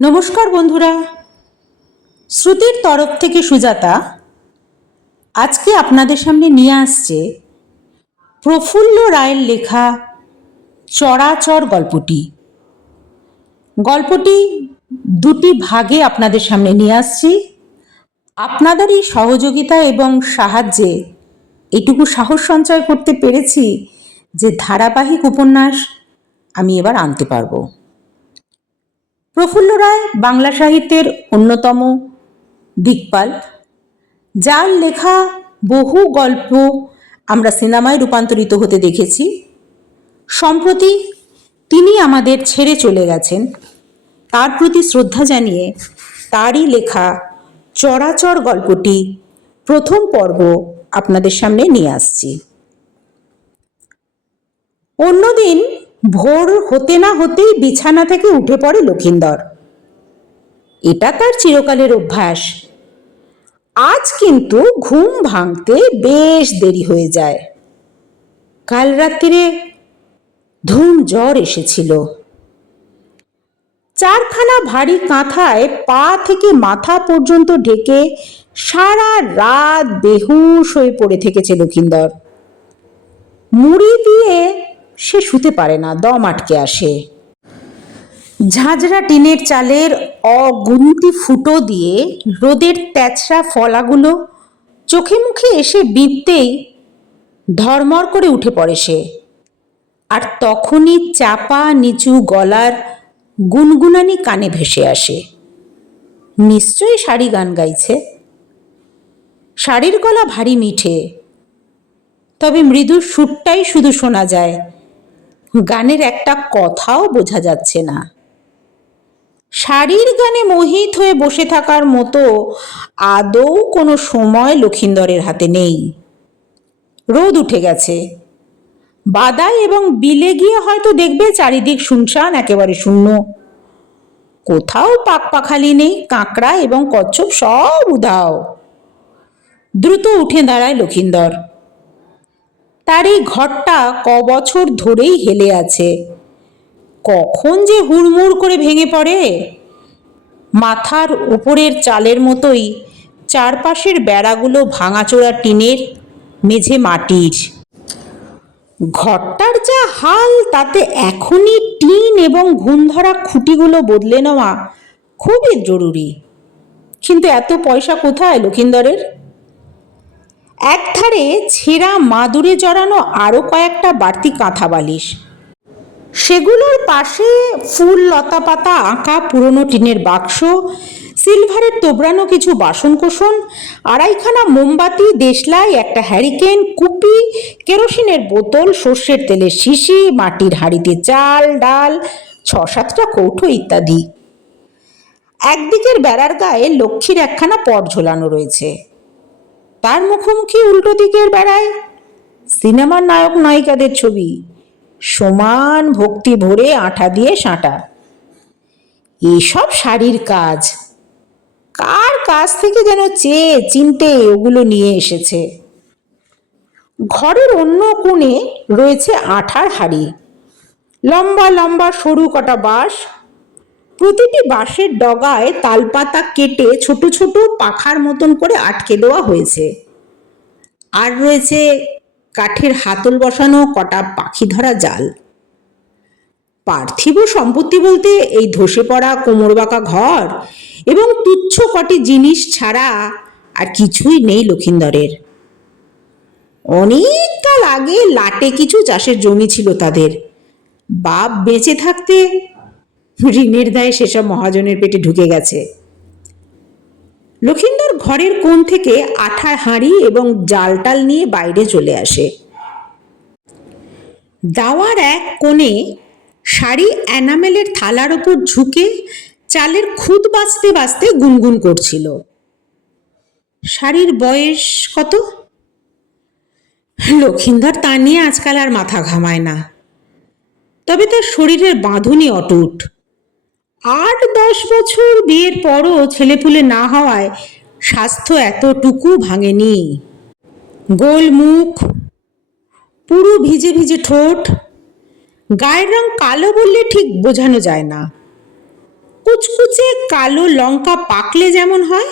নমস্কার বন্ধুরা। শ্রুতির তরফ থেকে সুজাতা আজকে আপনাদের সামনে নিয়ে আসছে প্রফুল্ল রায়ের লেখা চরাচর গল্পটি। গল্পটি দুটি ভাগে আপনাদের সামনে নিয়ে আসছি। আপনাদেরই সহযোগিতা এবং সাহায্যে এটুকু সাহস সঞ্চয় করতে পেরেছি যে ধারাবাহিক উপন্যাস আমি এবার আনতে পারব। প্রফুল্ল রায় বাংলা সাহিত্যের অন্যতম দিকপাল, যার লেখা বহু গল্প আমরা সিনেমায় রূপান্তরিত হতে দেখেছি। সম্প্রতি তিনি আমাদের ছেড়ে চলে গেছেন। তার প্রতি শ্রদ্ধা জানিয়ে তারই লেখা চরাচর গল্পটি প্রথম পর্ব আপনাদের সামনে নিয়ে আসছি। অন্যদিন ভোর হতে না হতেই বিছানা থেকে উঠে পড়ে লক্ষিন্দর। এটা তার চিরকালের অভ্যাস। আজ কিন্তু ঘুম ভাঙতে বেশ দেরি হয়ে যায়। কাল রাত্রিরে ধুম জ্বর এসেছিল। চারখানা ভারী কাঁথায় পা থেকে মাথা পর্যন্ত ঢেকে সারা রাত বেহুশ হয়ে পড়ে থেকেছে লক্ষিন্দর। মুড়ি দিয়ে সে শুতে পারে না, দম আটকে আসে। ঝাঁঝরা টিনের চালের অগুন্তি ফুটো দিয়ে রোদের তেচরা ফলাগুলো চোখে মুখে এসে বিপতেই ধর্মর করে উঠে পড়ে সে। আর তখনই চাপা, নিচু গলার গুনগুনানি কানে ভেসে আসে। নিশ্চয়ই শাড়ি গান গাইছে। শাড়ির গলা ভারী মিঠে। তবে মৃদু সুরটাই শুধু শোনা যায় গানের একটা কথাও বোঝা যাচ্ছে না। শাড়ির গানে মোহিত হয়ে বসে থাকার মতো আদৌ কোনো সময় লক্ষিন্দরের হাতে নেই। রোদ উঠে গেছে। বাদাই এবং বিলে গিয়ে হয়তো দেখবে চারিদিক শুনশান একেবারে শূন্য। কোথাও পাক পাখালি নেই, কাঁকড়া এবং কচ্ছপ সব উধাও। দ্রুত উঠে দাঁড়ায় লক্ষিন্দর। তার এই ঘরটা ক বছর ধরেই হেলে আছে। কখন যে হুড়মুড় করে ভেঙে পড়ে। মাথার উপরের চালের মতোই চারপাশের বেড়াগুলো ভাঙাচোরা টিনের, মেঝে মাটির। ঘরটার যা হাল, তাতে এখনই টিন এবং ঘুম ধরা খুঁটিগুলো বদলে নেওয়া খুবই জরুরি। কিন্তু এত পয়সা কোথায় লক্ষিন্দরের? একধারে ছেঁড়া মাদুরে জড়ানো আরও কয়েকটা বাড়তি কাঁথা বালিশ সেগুলোর পাশে ফুল লতা পাতা আঁকা পুরনো টিনের বাক্স, সিলভারের তোবড়ানো কিছু বাসনকোসন, আড়াইখানা মোমবাতি, দেশলাই, একটা হ্যারিকেন, কুপি, কেরোসিনের বোতল, সর্ষের তেলের শিশি, মাটির হাঁড়িতে চাল, ডাল ছ সাতটা কৌটো ইত্যাদি। একদিকের বেড়ার গায়ে লক্ষ্মীর একখানা পট ঝোলানো রয়েছে। তার মুখোমুখি উল্টো দিকের বেড়ায় সিনেমার নায়ক নায়িকাদের ছবি। সমান ভক্তি ভরে আঠা দিয়ে সাঁটা। এসব শাড়ির কাজ। কার কাছ থেকে যেন চেয়ে চিনতে ওগুলো নিয়ে এসেছে। ঘরের অন্য কোণে রয়েছে আঠার হাড়ি। লম্বা লম্বা সরু কটা বাঁশ প্রতিটি বাঁশের ডগায় তালপাতা কেটে ছোট ছোট পাখার মতন করে আটকে দেওয়া হয়েছে। আর রয়েছে কাঠের হাতল বসানো কটা পাখি ধরা জাল। পার্থিব সম্পত্তি বলতে এই ধসে পড়া কোমর বাঁকা ঘর এবং তুচ্ছ কটি জিনিস ছাড়া আর কিছুই নেই লক্ষিন্দরের। অনেক কাল আগে লাটে কিছু চাষের জমি ছিল তাদের। বাপ বেঁচে থাকতে ঋণের দায়ে সেসব মহাজনের পেটে ঢুকে গেছে। লক্ষিন্দর ঘরের কোণ থেকে আঠার হাঁড়ি এবং জালটাল নিয়ে বাইরে চলে আসে। দাওয়ার এক কোণে শাড়ি অ্যানামেলের থালার ওপর ঝুঁকে চালের খুদ বাঁচতে বাঁচতে গুনগুন করছিল। শাড়ির বয়স কত? লক্ষিন্দর তা নিয়ে আজকাল আর মাথা ঘামায় না। তবে তার শরীরের বাঁধনই অটুট। আট দশ বছর বিয়ের পরও ছেলেপুলে না হওয়ায় স্বাস্থ্য এতটুকু ভাঙেনি। গোল মুখ পুরো ভিজে ভিজে ঠোঁট, গায়ের রং কালো বললে ঠিক বোঝানো যায় না। কুচকুচে কালো লঙ্কা পাকলে যেমন হয়,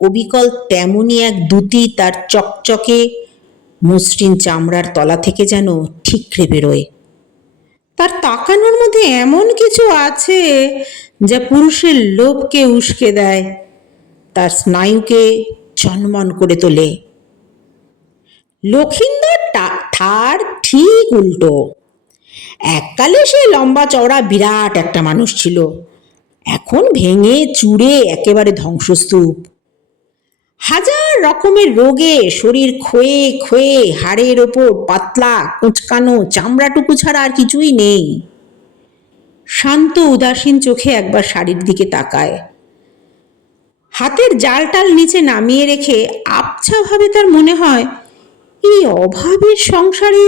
অবিকল তেমনই এক দুটি তার চকচকে মসৃণ চামড়ার তলা থেকে যেন ঠিকরে বেরোয়। তার তাকানোর মধ্যে এমন কিছু আছে যা পুরুষের লোভকে উস্কে দেয়, তার স্নায়ুকে চনমন করে তোলে। লক্ষিন্দর তার ঠিক উল্টো। এককালে সে লম্বা চওড়া বিরাট একটা মানুষ ছিল। এখন ভেঙে চুড়ে একেবারে ধ্বংসস্তূপ। হাজার রকমের রোগে শরীর ক্ষয়ে ক্ষয়ে, হাড়ের ওপর পাতলা, কুঁচকানো, চামড়াটুকু ছাড়া আর কিছুই নেই। শান্ত, উদাসীন চোখে একবার শাড়ির দিকে তাকায়। হাতের জালটাল নিচে নামিয়ে রেখে আবছাভাবে তার মনে হয়, এই অভাবের সংসারে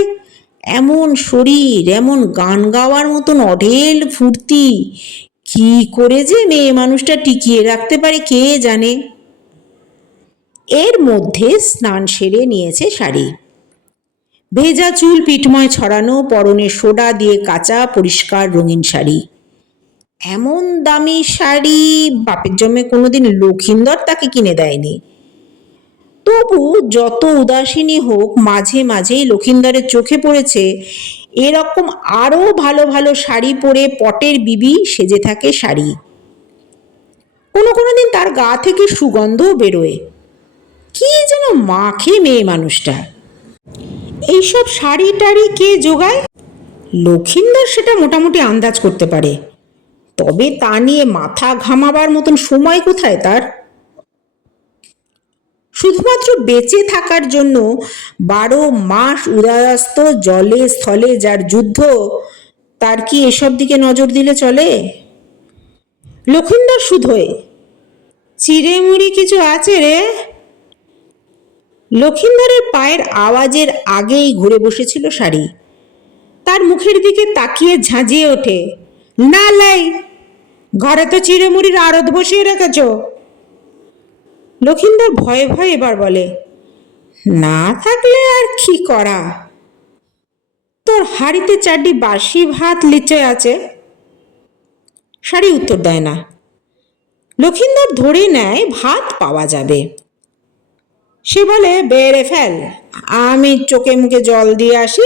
এমন শরীর, এমন গান গাওয়ার মতন অঢেল ফুর্তি, কি করে যে মেয়ে মানুষটা টিকিয়ে রাখতে পারে কে জানে? এর মধ্যে স্নান সেরে নিয়েছে শাড়ি। ভেজা চুল পিঠময় ছড়ানো, পরনে সোডা দিয়ে কাঁচা, পরিষ্কার রঙিন শাড়ি। এমন দামি শাড়ি বাপের জমে কোনোদিন লক্ষিন্দর তাকে কিনে দেয়নি। তবু যত উদাসীনী হোক, মাঝে মাঝেই লক্ষিন্দরের চোখে পড়েছে, এরকম আরও ভালো ভালো শাড়ি পরে পটের বিবি সেজে থাকে শাড়ি। কোনো কোনো দিন তার গা থেকে সুগন্ধও বেরোয়। কি যেন মাখে মেয়ে মানুষটা। এইসব শাড়ি টাড়ি কে যোগায় লক্ষিন্দর সেটা মোটামুটি আন্দাজ করতে পারে। তবে তা নিয়ে মাথা ঘামাবার মতন সময় কোথায় তার? শুধুমাত্র বেঁচে থাকার জন্য বারো মাস উদয়াস্ত জলে স্থলে যার যুদ্ধ, তার কি এসব দিকে নজর দিলে চলে? লক্ষিন্দর শুধোয় চিড়ে মুড়ি কিছু আছে রে? লক্ষিন্দরের পায়ের আওয়াজের আগেই ঘুরে বসেছিল শাড়ি। তার মুখের দিকে তাকিয়ে ঝাঁঝিয়ে ওঠে, না লাই, ঘরে তো চিড়ে মুড়ির আড়ত বসিয়ে রেখেছ। লক্ষিন্দর ভয়ে ভয়ে এবার বলে, না থাকলে আর কি করা? তোর হাড়িতে চারটি বাসি ভাত লিচে আছে? শাড়ি উত্তর দেয় না। লক্ষিন্দর ধরে নেয়, ভাত পাওয়া যাবে। সে বলে, বেড়ে ফেল। আমি চোখে মুখে জল দিয়ে আসি।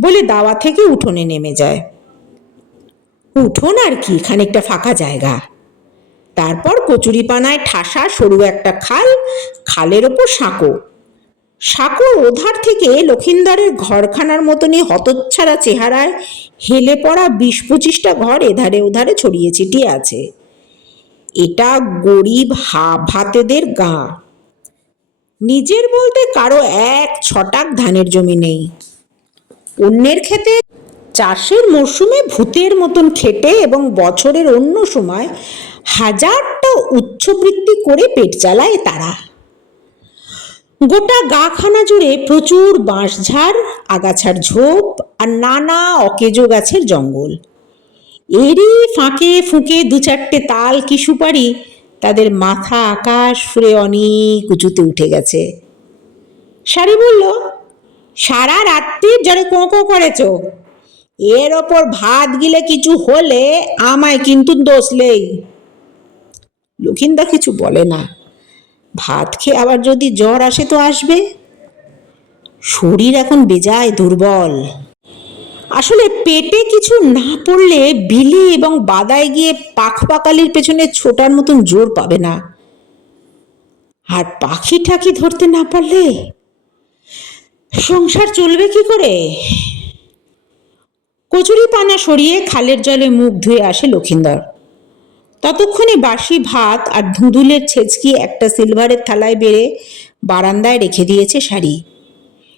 বলে দাওয়া থেকে উঠোনে নেমে যায়। উঠোন আর কি, খানিকটা ফাঁকা জায়গা। তারপর কচুরিপানায় ঠাসা সরু একটা খাল, খালের ওপর সাঁকো। সাঁকোর ওধার থেকে লক্ষিন্দরের ঘরখানার মতনই হতচ্ছাড়া চেহারায় হেলে পড়া বিশ পঁচিশটা ঘর এধারে ওধারে ছড়িয়ে ছিটিয়ে আছে। এটা গরিব হা ভাতেদের গাঁ। নিজের বলতে কারও এক ছটাক ধানের জমি নেই। অন্যের ক্ষেতে চাষের মরশুমে ভূতের মতন খেটে এবং বছরের অন্য সময় হাজারটা উচ্চবৃত্তি করে পেট চালায় তারা। গোটা গাখানা জুড়ে প্রচুর বাঁশঝাড়, আগাছার ঝোপ আর নানা অকেজো গাছের জঙ্গল। এরই ফাঁকে ফুঁকে দু চারটে তাল কি সুপারি তাদের মাথা আকাশ ফুরে অনেক উঁচুতে উঠে গেছে। শাড়ি বলল, সারা রাত্রি জলে কোঁ কোঁ করেছ। এর ওপর ভাত গিলে কিছু হলে আমায় কিন্তু দোষলেই লক্ষিন্দর কিছু বলে না। ভাত খেয়ে আবার যদি জ্বর আসে তো আসবে। শরীর এখন বেজায় দুর্বল। আসলে পেটে কিছু না পড়লে বিলি এবং বাদায় গিয়ে পাখ পাকালির পেছনে ছোটার মতন জোর পাবে না। আর পাখি ঠাকি ধরতে না পারলে সংসার চলবে কি করে? কচুরি পানা সরিয়ে খালের জলে মুখ ধুয়ে আসে লক্ষিন্দর। ততক্ষণে বাসি ভাত আর ধুঁদুলের ছেচকি একটা সিলভারের থালায় বেড়ে বারান্দায় রেখে দিয়েছে শাড়ি।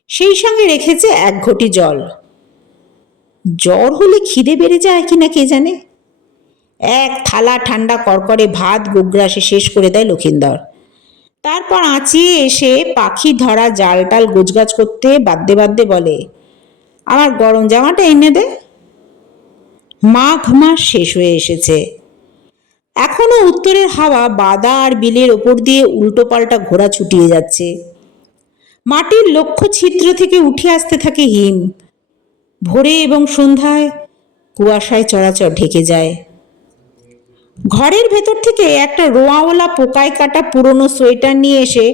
সেই সঙ্গে রেখেছে এক ঘটি জল। জ্বর হলে খিদে বেড়ে যায় কি না কে জানে? এক থালা ঠান্ডা করকরে ভাত গোগ্রাসে শেষ করে দেয় লক্ষিন্দর। তারপর আঁচিয়ে এসে পাখি ধরা জাল টাল গোছগাছ করতে বাদ্যে বাদ্যে বলে, আমার গরম জামাটা এনে দে। মাঘ মাস শেষ হয়ে এসেছে। এখনও উত্তরের হাওয়া বাদা আর বিলের ওপর দিয়ে উল্টো পাল্টা ঘোড়া ছুটিয়ে যাচ্ছে। মাটির লক্ষ্য ছিদ্র থেকে উঠে আসতে থাকে হিম। ভোরে এবং সন্ধ্যায় কুয়াশায় চড়াচর ঢেকে যায়। ঘরের ভেতর থেকে একটা রোয়াওয়ালা পোকায় কাটা পুরনো সোয়েটার নিয়ে এসে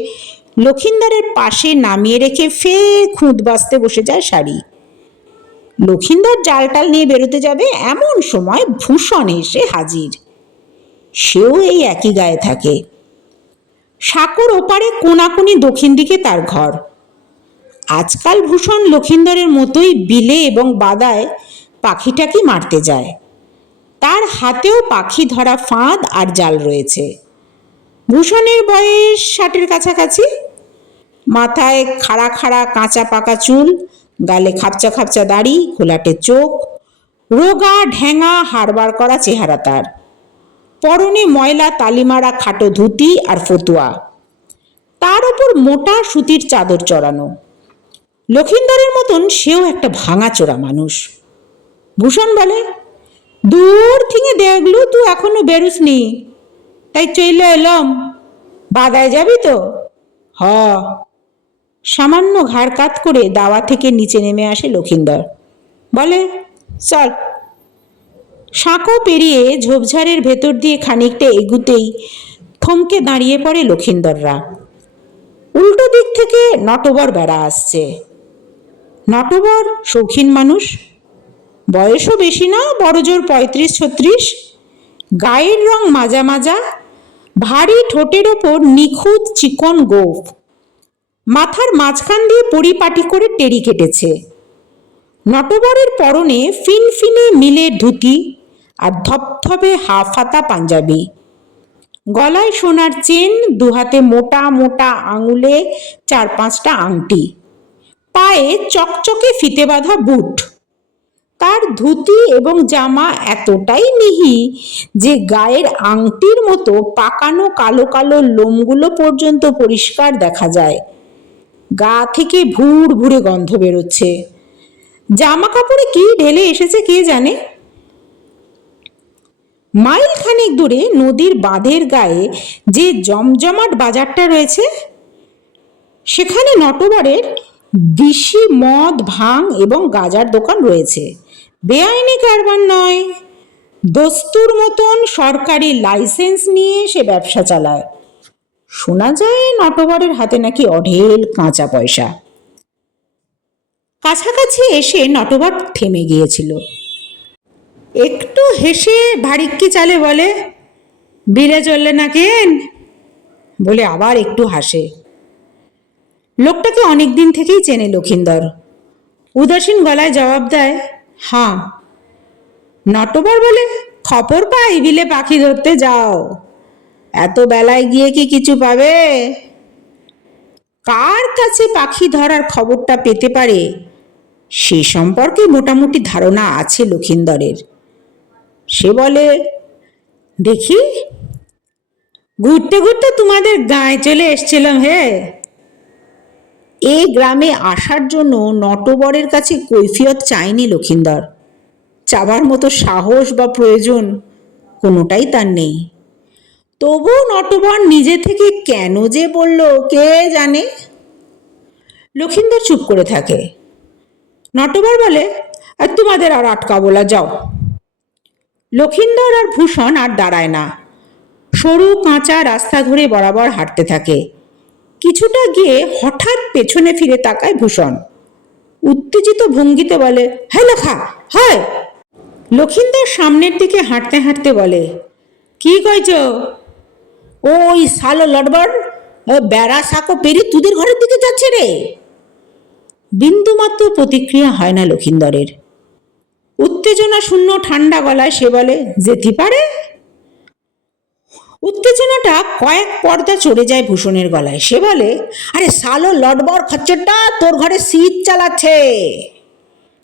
লক্ষিন্দরের পাশে নামিয়ে রেখে ফের খুঁত বাঁচতে বসে যায় শাড়ি। লক্ষিন্দর জালটাল নিয়ে বেরোতে যাবে এমন সময় ভূষণ এসে হাজির। সেও এই একই গায়ে থাকে। সাঁকোর ওপারে কোনাকুনি দক্ষিণ দিকে তার ঘর। আজকাল ভূষণ লক্ষিন্দরের মতোই বিলে এবং বাদায় পাখিটাকি মারতে যায়। তার হাতেও পাখি ধরা ফাঁদ আর জাল রয়েছে। ভূষণের বয়স ষাটের কাছাকাছি। মাথায় খাড়া খাড়া কাঁচা পাকা চুল, গালে খাপচা খাপচা দাড়ি ঘোলাটে চোখ, রোগা ঢ্যাঙা হাড়বার করা চেহারা তার। পরনে ময়লা তালিমারা খাটো ধুতি আর ফতুয়া। তার ওপর মোটা সুতির চাদর চড়ানো। লক্ষিন্দরের মতন সেও একটা ভাঙাচোরা মানুষ। ভূষণ বলে, দূর থেকে দেখলু তুই এখনও বেরুসনি। তাই চলে এলাম। বাদায় যাবি তো? হ। সামান্য ঘাড় কাত করে দাওয়া থেকে নিচে নেমে আসে লক্ষিন্দর। বলে, চল। সাঁকো পেরিয়ে ঝোপঝাড়ের ভেতর দিয়ে খানিকটা এগুতেই থমকে দাঁড়িয়ে পড়ে লক্ষিন্দররা। উল্টো দিক থেকে নটবর বেড়া আসছে। নটবর শৌখিন মানুষ। বয়সও বেশি না বড়জোর পঁয়ত্রিশ, ছত্রিশ। গায়ের রং মাজা মাজা, ভারী ঠোঁটের ওপর নিখুঁত চিকন গোফ। মাথার মাঝখান দিয়ে পরিপাটি করে টেরি কেটেছে। নটবরের পরনে ফিনফিনে মিলের ধুতি আর ধপধপে হাফাতা পাঞ্জাবি। গলায় সোনার চেন, দুহাতে মোটা মোটা আঙুলে চার পাঁচটা আংটি। পায়ে চকচকে ফিতে বাঁধা বুট। তার ধুতি এবং জামা এতটাই মিহি যে গায়ের আংটির মতো পাকানো কালো কালো লোমগুলো পর্যন্ত পরিষ্কার দেখা যায়। গা থেকে ভুড় ভুড়ে গন্ধ বেরোচ্ছে। জামা কাপড়ে কি ঢেলে এসেছে কে জানে? মাইল খানেক দূরে নদীর বাঁধের গায়ে যে জমজমাট বাজারটা রয়েছে, সেখানে নটবরের দিশি মদ, ভাং এবং গাজার দোকান রয়েছে। বেআইনি কারবার নয়, দস্তুর মতন সরকারি লাইসেন্স নিয়ে সে ব্যবসা চালায়। শোনা যায়, নটবরের হাতে নাকি অঢেল কাঁচা পয়সা। কাছাকাছি এসে নটবর থেমে গিয়েছিল। একটু হেসে ভারিক্কি চালে বলে? বিলে চললে না কেন? বলে আবার একটু হাসে। লোকটাকে অনেক দিন থেকেই চেনে লক্ষিন্দর। উদাসীন গলায় জবাব দেয় হাঁ নটবর বলে, খবর পাই, বিলে পাখি ধরতে যাও। এত বেলায় গিয়ে কি কিছু পাবে? কার কাছে পাখি ধরার খবরটা পেতে পারে? সে সম্পর্কে মোটামুটি ধারণা আছে লক্ষিন্দরের। সে বলে, দেখি। ঘুরতে ঘুরতে তোমাদের গায়ে চলে এসছিলাম, হে। এই গ্রামে আসার জন্য নটবরের কাছে কৈফিয়ত চায়নি লক্ষিন্দর। চাবার মতো সাহস বা প্রয়োজন কোনোটাই তার নেই। তবু নটবর নিজে থেকে কেন যে বলল, কে জানে? লক্ষিন্দর চুপ করে থাকে। নটবর বলে, আর তোমাদের আর আটকা বলা, যাও। লক্ষিন্দর আর ভূষণ আর দাঁড়ায় না। সরু কাঁচা রাস্তা ধরে বরাবর হাঁটতে থাকে। কিছুটা গিয়ে হঠাৎ পেছনে ফিরে তাকায় ভূষণ। উত্তেজিত ভঙ্গিতে বলে হ্যাঁ লেখা, হয়। লক্ষিন্দর সামনের দিকে হাঁটতে হাঁটতে বলে, কি কইছ? ওই সালো লড়বড় বেড়া সাঁকো পেরি তুদের ঘরের দিকে যাচ্ছে রে। বিন্দুমাত্র প্রতিক্রিয়া হয় না লক্ষিন্দরের। উত্তেজনা শূন্য ঠান্ডা গলায় সে বলে, যেতে পারে? উত্তেজনাটা কয়েক পর্দা চড়ে যায় ভূষণের গলায়। সে বলে, আরে সালো লটবর খচ্চরটা তোর ঘরে শীত চালাচ্ছে।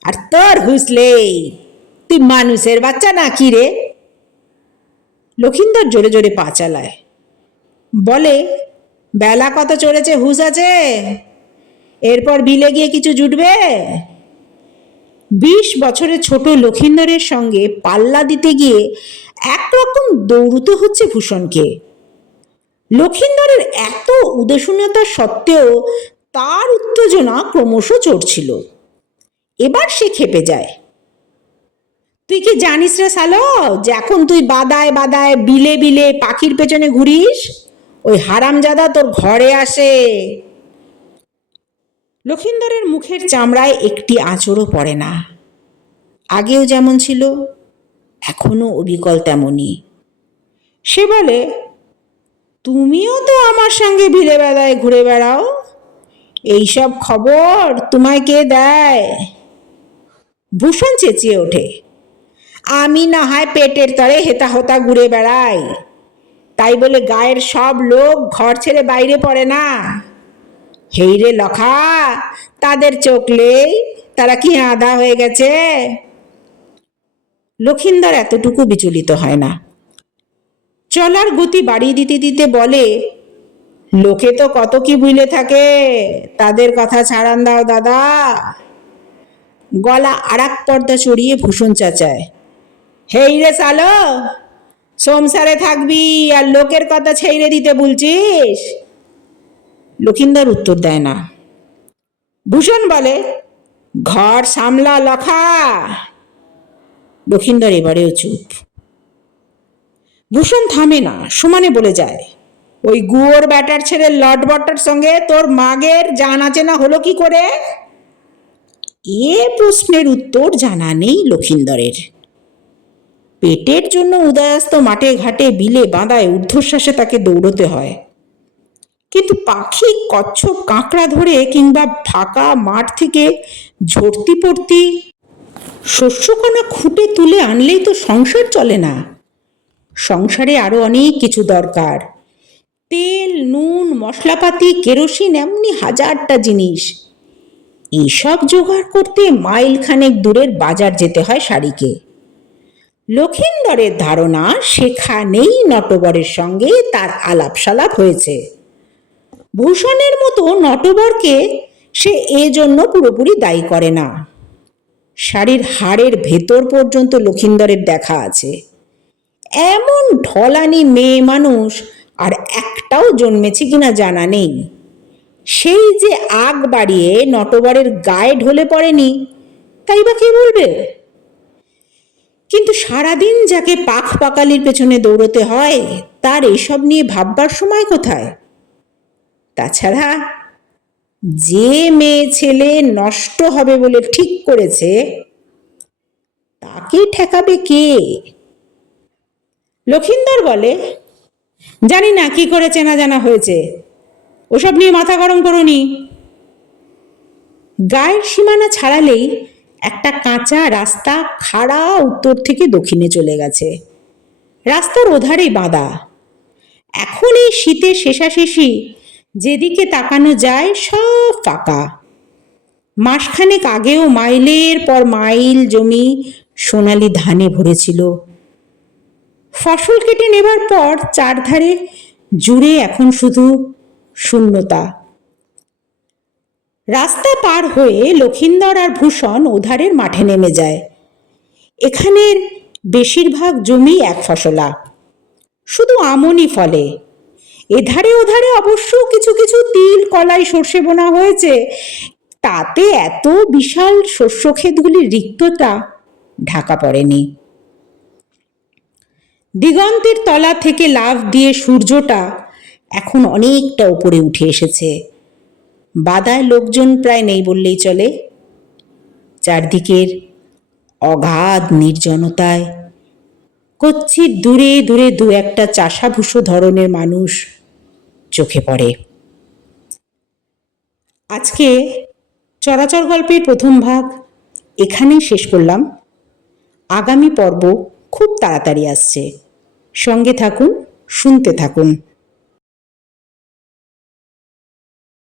আর তোর হুসলে তুই মানুষের বাচ্চা না কি রে? লক্ষিন্দর জোরে জোরে পা চালায়। বলে, বেলা কত চড়েছে হুস আছে? এরপর বিলে গিয়ে কিছু জুটবে? বিশ বছরের ছোট লক্ষিন্দরের সঙ্গে পাল্লা দিতে গিয়ে একরকম দৌড়তে হচ্ছে ভূষণকে। লক্ষিন্দরের এত উদাসীনতা সত্ত্বেও তার উত্তেজনা ক্রমশ চড়ছিল। এবার সে খেপে যায়। তুই কি জানিস রে সালো যে এখন তুই বাদায় বাদায় বিলে বিলে পাখির পেছনে ঘুরিস? ওই হারামজাদা তোর ঘরে আসে। লক্ষিন্দরের মুখের চামড়ায় একটি আঁচড়ও পড়ে না। আগেও যেমন ছিল এখনও অবিকল তেমনই সে বলে, তুমিও তো আমার সঙ্গে ভিড়ে বেড়ায় ঘুরে বেড়াও। এইসব খবর তোমায় কে দেয়? ভূষণ চেঁচিয়ে ওঠে, আমি না হয় পেটের তরে হেতা হতা ঘুরে বেড়াই। তাই বলে গায়ের সব লোক ঘর ছেড়ে বাইরে পড়ে না। হেই রে লখা, তাদের চোখলেই তারা কি আধা হয়ে গেছে? লক্ষিন্দর এতটুকু বিচলিত হয় না। চলার গতি বাড়িয়ে দিতে দিতে বলে, লোকে তো কত কি বুঝলে থাকে, তাদের কথা ছাড়ান দাও দাদা। গলা আরাক পর্দা চড়িয়ে ভূষণ চাচায়, হেই রে সালো, সংসারে থাকবি আর লোকের কথা ছেড়ে দিতে বলছিস? লক্ষিন্দর উত্তর দেয় না। ভূষণ বলে, ঘর সামলা লখা লক্ষিন্দর এবারেও চুপ। ভূষণ থামে না, সমানে বলে যায়, ওই গুয়োর ব্যাটার ছেড়ে লট বটার সঙ্গে তোর মাগের জানা চেনা হলো কি করে? এ প্রশ্নের উত্তর জানা নেই লক্ষিন্দরের। পেটের জন্য উদয়াস্ত মাঠে ঘাটে বিলে বাঁধায় ঊর্ধ্বশ্বাসে তাকে দৌড়তে হয়। কিন্তু পাখি কচ্ছপ কাঁকড়া ধরে কিংবা ফাঁকা মাঠ থেকে ঝরতি পড়তি শস্যকণা খুঁটে তুলে আনলেই তো সংসার চলে না। সংসারে আরও অনেক কিছু দরকার। তেল, নুন, মশলাপাতি, কেরোসিন, এমনি হাজারটা জিনিস। এইসব জোগাড় করতে মাইল খানেক দূরের বাজার যেতে হয় শাড়িকে। লক্ষিন্দরের ধারণা সেখানেই নটবরের সঙ্গে তার আলাপ সালাপ হয়েছে। ভূষণের মতো নটবরকে সে এজন্য পুরোপুরি দায়ী করে না। শাড়ির হাড়ের ভেতর পর্যন্ত লক্ষিন্দরের দেখা আছে। এমন ঢলানি মেয়ে মানুষ আর একটাও জন্মেছে কিনা জানা নেই। সেই যে আগ বাড়িয়ে নটবরের গায়ে ঢলে পড়েনি, তাই বা কে বলবে? কিন্তু সারাদিন যাকে পাখ পাকালির পেছনে দৌড়তে হয়, তার এসব নিয়ে ভাববার সময় কোথায়? তাছাড়া যে মেয়ে ছেলে নষ্ট হবে বলে ঠিক করেছে তাকে ঠেকাবে কে? লক্ষিন্দর বলে, জানি না কি করে চেনা জানা হয়েছে। ওসব নিয়ে মাথা গরম করনি গায়ের সীমানা ছাড়ালেই একটা কাঁচা রাস্তা খাড়া উত্তর থেকে দক্ষিণে চলে গেছে। রাস্তার ওধারেই বাঁধা। এখন এই শীতের শেষাশেষি যেদিকে তাকানো যায় সব ফাঁকা। মাসখানেক আগেও মাইলের পর মাইল জমি সোনালি ধানে ভরেছিল। ফসল কেটে নেবার পর চারধারে জুড়ে এখন শুধু শূন্যতা। রাস্তা পার হয়ে লক্ষিন্দর আর ভূষণ ওধারের মাঠে নেমে যায়। এখানের বেশিরভাগ জমি এক ফসলা। শুধু আমনই ফলে। এধারে ওধারে অবশ্য কিছু কিছু তিল, কলাই, সর্ষে বোনা হয়েছে। তাতে এত বিশাল শস্য ক্ষেতগুলির রিক্ততা ঢাকা পড়েনি। দিগন্তের তলা থেকে লাভ দিয়ে সূর্যটা এখন অনেকটা উপরে উঠে এসেছে। বাদায় লোকজন প্রায় নেই বললেই চলে। চারদিকের অগাধ নির্জনতায়, কচ্ছির দূরে দূরে দু একটা চাষাভুষো ধরনের মানুষ চোখে পড়ে। আজকে চরাচর গল্পের প্রথম ভাগ এখানেই শেষ করলাম। আগামী পর্ব খুব তাড়াতাড়ি আসছে। সঙ্গে থাকুন, শুনতে থাকুন।